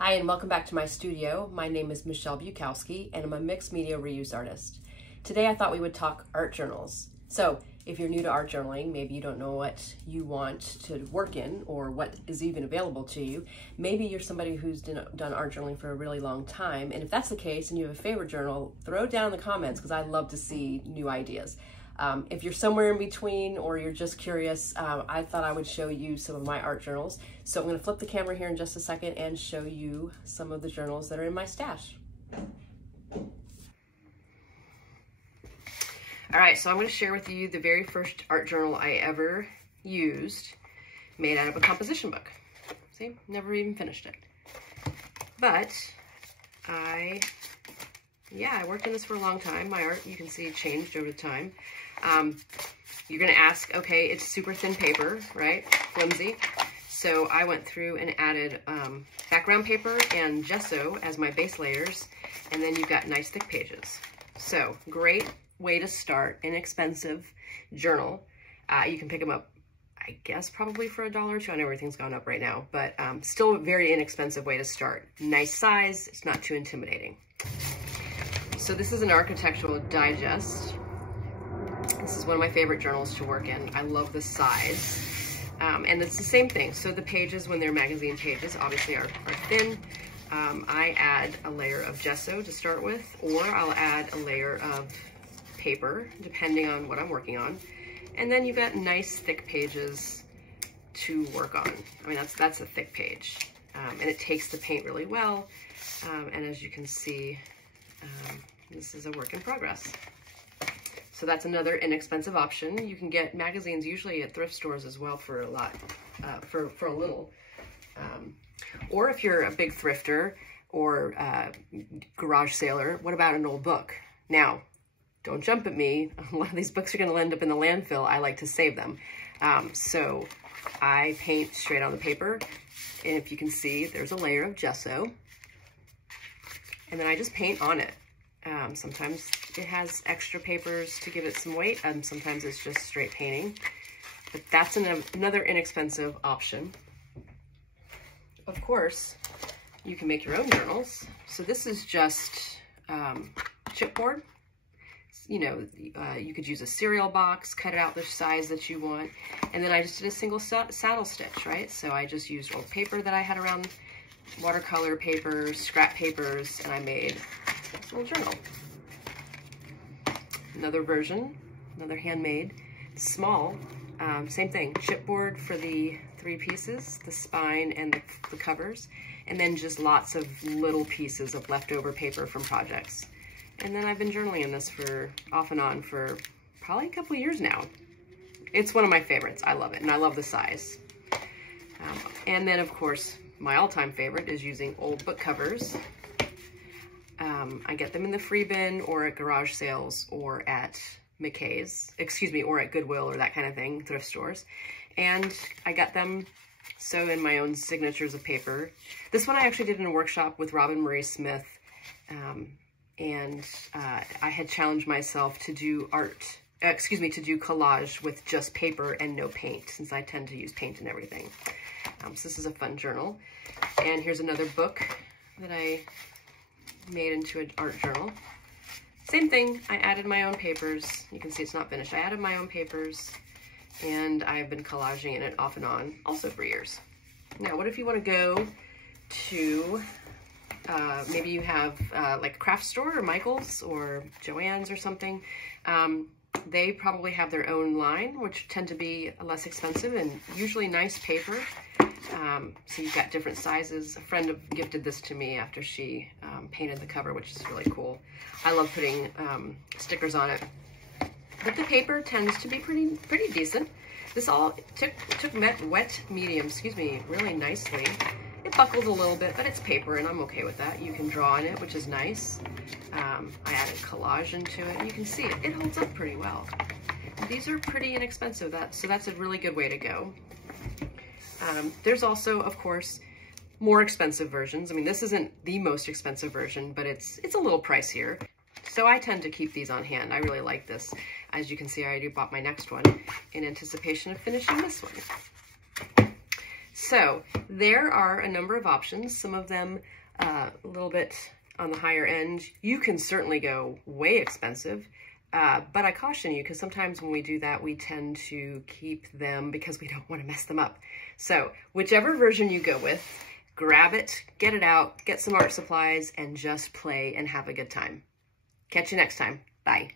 Hi and welcome back to my studio. My name is Michelle Bukowski and I'm a mixed media reuse artist. Today I thought we would talk art journals. So if you're new to art journaling, maybe you don't know what you want to work in or what is even available to you. Maybe you're somebody who's done art journaling for a really long time, and if that's the case and you have a favorite journal, throw it down in the comments because I love to see new ideas. If you're somewhere in between or you're just curious, I thought I would show you some of my art journals. So I'm going to flip the camera here in just a second and show you some of the journals that are in my stash. All right, so I'm going to share with you the very first art journal I ever used, made out of a composition book. See, never even finished it. But I worked in this for a long time. My art, you can see, changed over time. You're gonna ask, okay, it's super thin paper, right? Flimsy. So I went through and added background paper and gesso as my base layers, and then you've got nice thick pages. So great way to start, inexpensive journal. You can pick them up, I guess, probably for $1 or $2. I know everything's gone up right now, but still a very inexpensive way to start. Nice size, it's not too intimidating. So this is an architectural digest. This is one of my favorite journals to work in. I love the size. And it's the same thing. So the pages, when they're magazine pages, obviously are thin. I add a layer of gesso to start with, or I'll add a layer of paper, depending on what I'm working on. And then you've got nice thick pages to work on. I mean, that's a thick page. And it takes the paint really well. And as you can see, this is a work in progress. So that's another inexpensive option. You can get magazines usually at thrift stores as well for a lot, for a little. Or if you're a big thrifter or garage sailor, what about an old book? Now, don't jump at me. A lot of these books are gonna end up in the landfill. I like to save them. So I paint straight on the paper. And if you can see, there's a layer of gesso. And then I just paint on it. Sometimes it has extra papers to give it some weight, and sometimes it's just straight painting. But that's another inexpensive option. Of course, you can make your own journals. So this is just chipboard. You know, you could use a cereal box, cut it out the size that you want. And then I just did a single saddle stitch, right? So I just used old paper that I had around, watercolor paper, scrap papers, and I made a little journal. Another version, another handmade, small, same thing, chipboard for the 3 pieces, the spine and the covers, and then just lots of little pieces of leftover paper from projects. And then I've been journaling in this for off and on for probably a couple years now. It's one of my favorites. I love it, and I love the size. And then, of course, my all-time favorite is using old book covers. I get them in the free bin or at garage sales or at McKay's, or at Goodwill or that kind of thing, thrift stores. And I got them so in my own signatures of paper. This one I actually did in a workshop with Robin Marie Smith. I had challenged myself to do to do collage with just paper and no paint, since I tend to use paint and everything. So this is a fun journal. And here's another book that I made into an art journal. Same thing, I added my own papers. You can see it's not finished. I added my own papers, and I've been collaging in it off and on, also for years. Now, what if you want to go to, maybe you have like a craft store or Michael's or Joann's or something. They probably have their own line, which tend to be less expensive and usually nice paper. So you've got different sizes. A friend gifted this to me after she painted the cover, which is really cool. I love putting stickers on it. But the paper tends to be pretty decent. This all took wet medium, really nicely. It buckles a little bit, but it's paper, and I'm okay with that. You can draw on it, which is nice. I added collage into it, and you can see it holds up pretty well. These are pretty inexpensive, so that's a really good way to go. There's also, of course, more expensive versions. I mean, this isn't the most expensive version, but it's a little pricier. So I tend to keep these on hand. I really like this. As you can see, I already bought my next one in anticipation of finishing this one. So there are a number of options, some of them a little bit on the higher end. You can certainly go way expensive, but I caution you because sometimes when we do that, we tend to keep them because we don't want to mess them up. So whichever version you go with, grab it, get it out, get some art supplies, and just play and have a good time. Catch you next time. Bye.